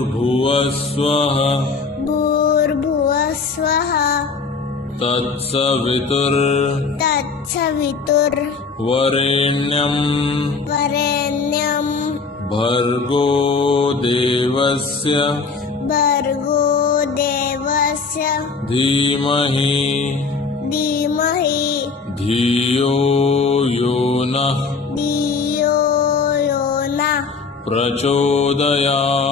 भूर्भुवस्वः भूर्भुवस्वः तत्सवितुर्वरेण्यं भर्गो देवस्य धीमहि धियो यो नः प्रचोदयात्।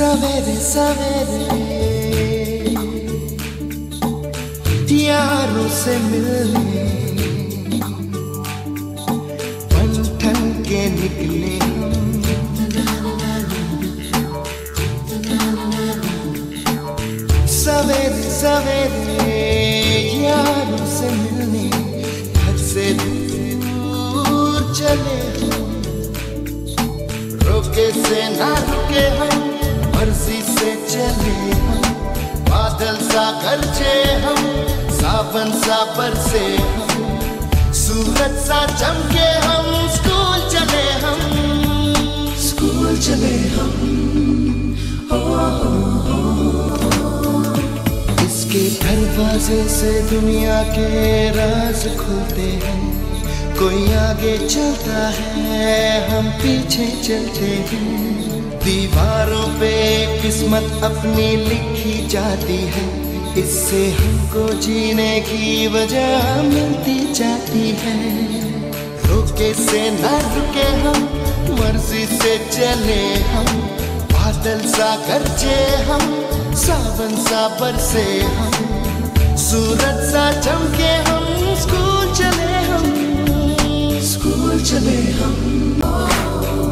सवेरे सवेरे यारों से मिलने बन ठन के निकले सवेरे सवेरे यारों से मिलने घर से दूर चले रोके से ना रुके हम मर्जी से चले हम बादल सा गरजे हम सावन सा बरसे हम सूरज सा चमके हम स्कूल चले हम इसके दरवाजे से दुनिया के राज खुलते हैं कोई आगे चलता है हम पीछे चलते हैं दीवारों पे किस्मत अपनी लिखी जाती है इससे हमको जीने की वजह मिलती जाती है रोके से ना रुके हम मर्जी से चले हम बादल सा गरजे हम सावन सा बरसे हम सूरज सा चमके हम स्कूल चले हम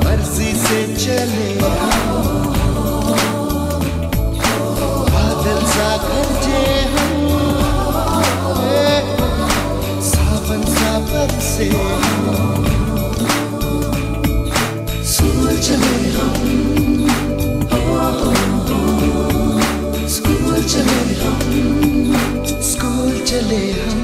मर्जी से चले बादल सा गरजे हम सावन सा बरसे स्कूल चले हम स्कूल चले हम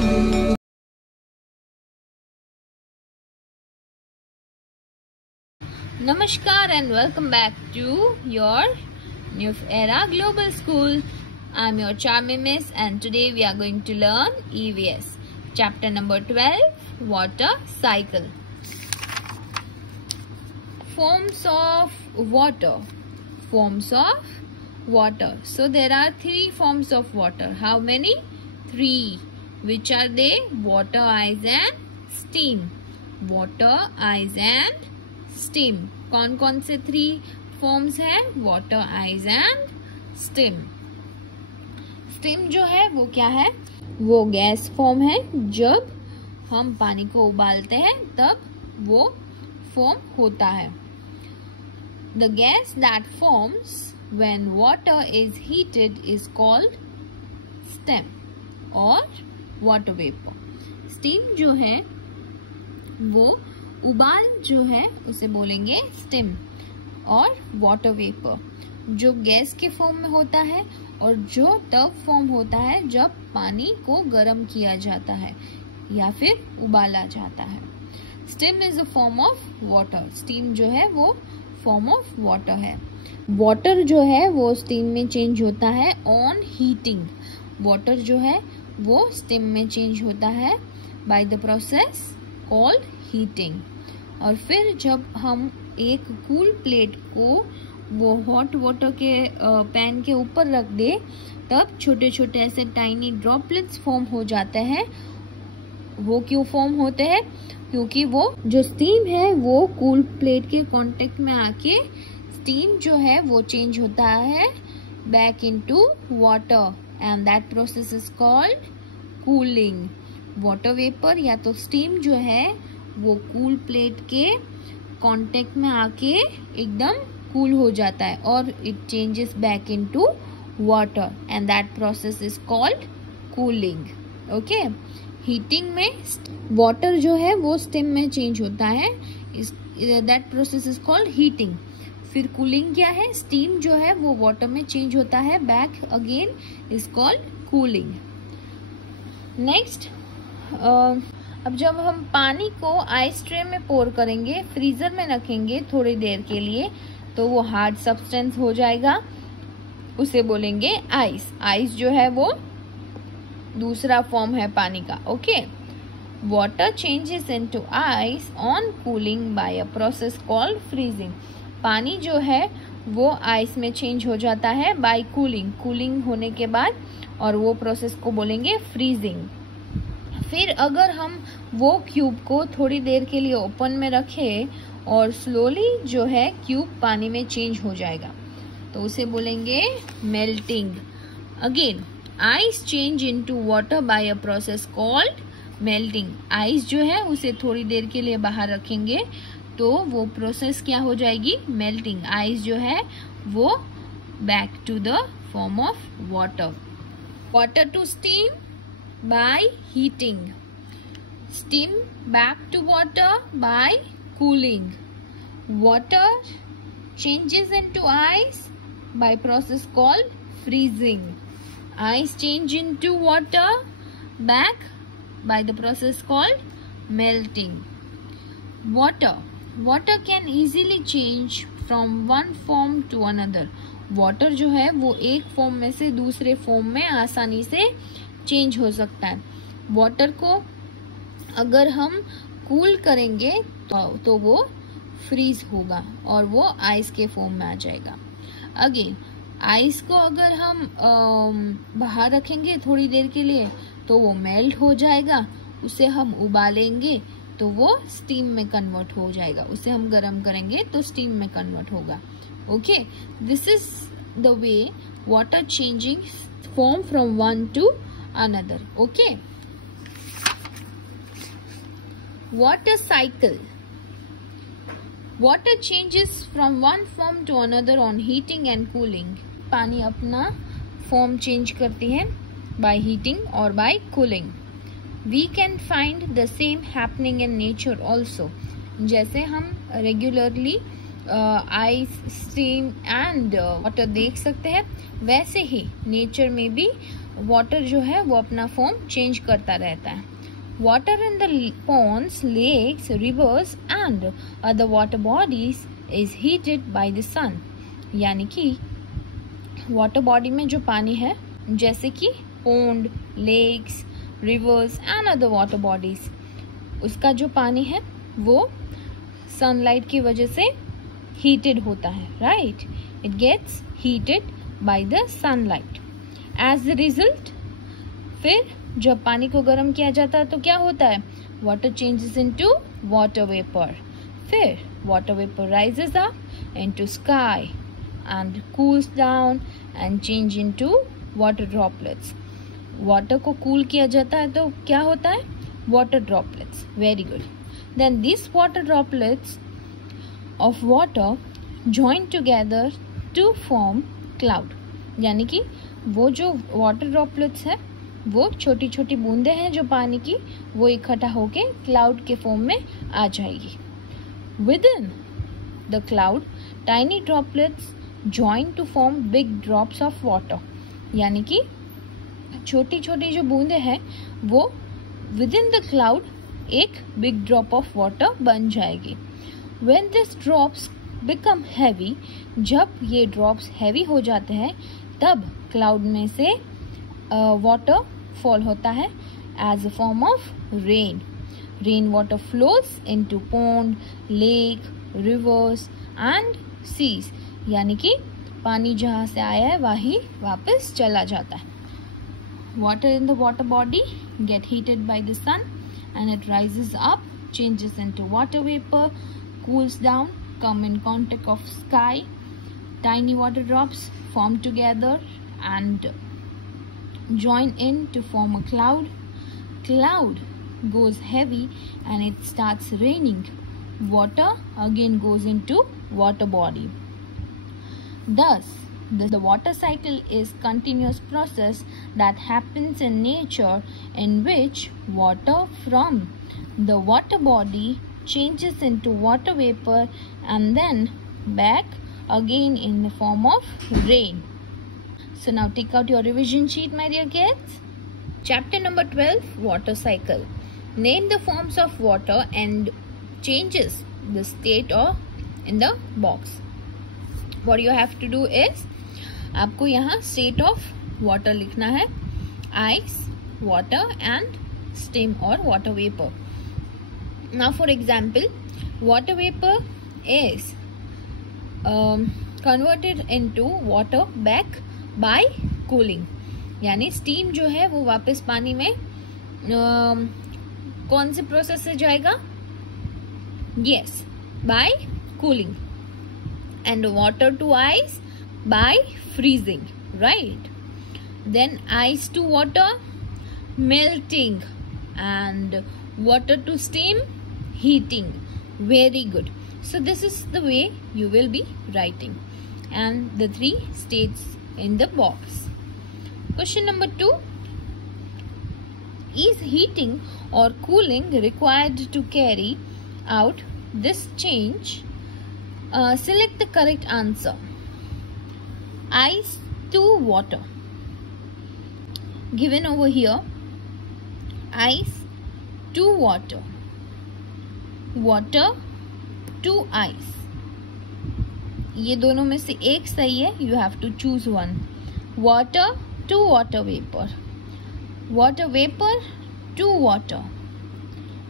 Namaskar and welcome back to your New Era Global School. I'm your charming miss and today we are going to learn EVS. Chapter number 12, Water Cycle. Forms of water. Forms of water. So there are 3 forms of water. How many? 3. Which are they? Water, ice and steam. Water, ice and steam. कौन कौन से 3 forms है? Water, ice and steam. Steam जो है वो क्या है? वो गैस फॉर्म है. जब हम पानी को उबालते हैं तब वो फॉर्म होता है. The gas that forms when water is heated is called steam और वाटर वेपर. स्टीम जो है वो उबाल जो है उसे बोलेंगे स्टीम और वाटर वेपर जो गैस के फॉर्म में होता है और जो तब फॉर्म होता है जब पानी को गर्म किया जाता है या फिर उबाला जाता है. Steam is a form of water. Steam जो है वो फॉर्म ऑफ वाटर है. वाटर जो है वो स्टीम में चेंज होता है ऑन हीटिंग. वाटर जो है वो स्टीम में चेंज होता है by the process called heating. और फिर जब हम एक कूल प्लेट को वो हॉट वाटर के पैन के ऊपर रख दे, तब छोटे छोटे ऐसे टाइनी ड्रॉपलेट्स फॉर्म हो जाते हैं। वो क्यों फॉर्म होते हैं? क्योंकि वो जो स्टीम है वो कूल प्लेट के कांटेक्ट में आके स्टीम जो है वो चेंज होता है back into water, and that process is called cooling. Water vapour या तो स्टीम जो है वो कूल प्लेट के कांटेक्ट में आके एकदम कूल हो जाता है और it changes back into water, and that process is called cooling. Okay, heating में वाटर जो है वो स्टीम में चेंज होता है, that process is called heating. फिर कूलिंग क्या है? स्टीम जो है वो वाटर में चेंज होता है back again, is called cooling. Next, अब जब हम पानी को आइस ट्रे में पोर करेंगे, फ्रीजर में रखेंगे थोड़ी देर के लिए, तो वो हार्ड सब्सटेंस हो जाएगा, उसे बोलेंगे आइस। आइस जो है वो दूसरा फॉर्म है पानी का। Okay, water changes into ice on cooling bye a process called freezing. पानी जो है वो आइस में चेंज हो जाता है बाय कूलिंग, कूलिंग होने के बाद, और वो प्रोसेस को बोलेंगे फ्रीजिंग। फिर अगर हम वो क्यूब को थोड़ी देर के लिए ओपन में रखें और स्लोली जो है क्यूब पानी में चेंज हो जाएगा, तो उसे बोलेंगे melting. Again, ice change into water bye a process called melting. Ice जो है उसे थोड़ी देर के लिए बाहर रखेंगे तो वो प्रोसेस क्या हो जाएगी? मेल्टिंग। आइस जो है वो back to the form of water. Water to steam by heating, steam back to water by cooling, water changes into ice by process called freezing, ice change into water back by the process called melting. Water can easily change from one form to another. water जो है वो एक form में से दूसरे form में आसानी से चेंज हो सकता है। वाटर को अगर हम कूल करेंगे तो वो फ्रीज होगा और वो आइस के फॉर्म में आ जाएगा। अगेन, आइस को अगर हम बाहर रखेंगे थोड़ी देर के लिए तो वो मेल्ट हो जाएगा, उसे हम उबालेंगे तो वो स्टीम में कन्वर्ट हो जाएगा, उसे हम गर्म करेंगे तो स्टीम में कन्वर्ट होगा। Okay, this is the way water changing form from one two another. Okay, water cycle. Water changes from one form to another on heating and cooling. पानी अपना फॉर्म चेंज करती है by heating or by cooling. We can find the same happening in nature also. जैसे हम regularly ice, steam and water देख सकते हैं, वैसे ही नेचर में भी वाटर जो है वो अपना फॉर्म चेंज करता रहता है। Water in the ponds, lakes, rivers and other water bodies is heated by the sun. यानी कि वाटर बॉडी में जो पानी है, जैसे कि pond, lakes, rivers and other water bodies, उसका जो पानी है वो सनलाइट की वजह से हीटेड होता है, right? It gets heated by the sunlight. As the result, फिर जब पानी को गर्म किया जाता है तो क्या होता है? Water changes into water vapour. फिर water vapour rises up into sky and cools down and change into water droplets. Water को कूल किया जाता है तो क्या होता है? Water droplets. Very good. Then this water droplets of water join together to form cloud. यानी कि वो जो वाटर ड्रॉपलेट्स है वो छोटी छोटी बूंदें हैं जो पानी की, वो इकट्ठा होके क्लाउड के फॉर्म में आ जाएगी। Within the cloud tiny droplets join to form big drops of water. यानी कि छोटी छोटी जो बूंदें हैं वो विद इन द क्लाउड एक बिग ड्रॉप ऑफ वाटर बन जाएगी। When this drops become heavy, जब ये ड्रॉप्स हैवी हो जाते हैं तब क्लाउड में से वाटर फॉल होता है as a form of rain. Rainwater flows into pond, lake, rivers and seas. यानी कि पानी जहाँ से आया है वही वापस चला जाता है. Water in the water body get heated by the sun and it rises up, changes into water vapor, cools down, come in contact of sky. Tiny water drops form together and join in to form a cloud. Cloud goes heavy and it starts raining. Water again goes into water body. Thus, the water cycle is continuous process that happens in nature in which water from the water body changes into water vapor and then back again in the form of rain. So now take out your revision sheet, my dear kids. Chapter number 12, water cycle. Name the forms of water and changes the state or in the box. What you have to do is आपको यहाँ state of water लिखना है. Ice, water and steam or water vapor. Now for example, water vapor is converted into water back by cooling. यानी steam जो है वो वापस पानी में कौन से प्रोसेस से जाएगा? Yes, by cooling. And water to ice by freezing, right? Then ice to water, melting, and water to steam, heating. Very good. So this is the way you will be writing, and the three states in the box. Question number 2. Is heating or cooling required to carry out this change? Select the correct answer. Ice to water. Given over here, ice to water, water to ice. ये दोनों में से एक सही है. You have to choose one. Water to water vapor, water vapor to water.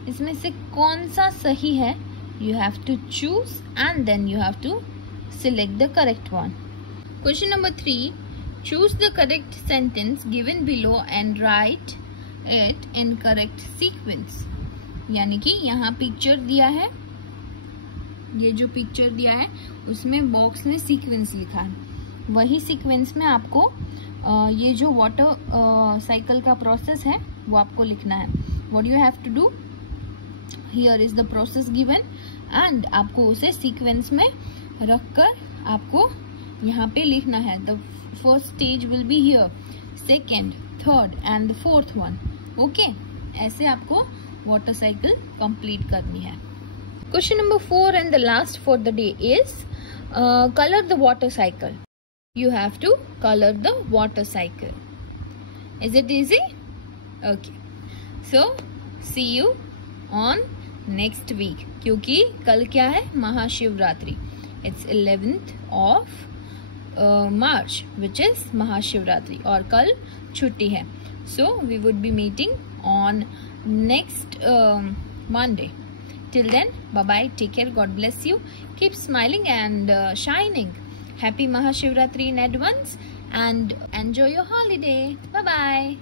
इसमें से कौन सा सही है? You have to choose and then you have to select the correct one. Question number 3. Choose the correct sentence given below and write it in correct sequence. यानी कि यहाँ picture दिया है, ये जो पिक्चर दिया है उसमें बॉक्स में सीक्वेंस लिखा है. वही सीक्वेंस में आपको ये जो वाटर साइकिल का प्रोसेस है वो आपको लिखना है. What you have to do? Here is the process given and आपको उसे सीक्वेंस में रखकर आपको यहाँ पे लिखना है. The first stage will be here, second, third and the fourth one. Okay, ऐसे आपको water cycle complete करनी है. Question number 4 and the last for the day is color the water cycle. You have to color the water cycle. Is it easy? Okay. So see you on next week. क्योंकि कल क्या है? Mahashivratri. It's 11th of March, which is Mahashivratri. और कल छुट्टी है. So we would be meeting on next Monday. Till then, bye bye. Take care. God bless you. Keep smiling and shining. Happy Mahashivratri in advance and enjoy your holiday. Bye bye.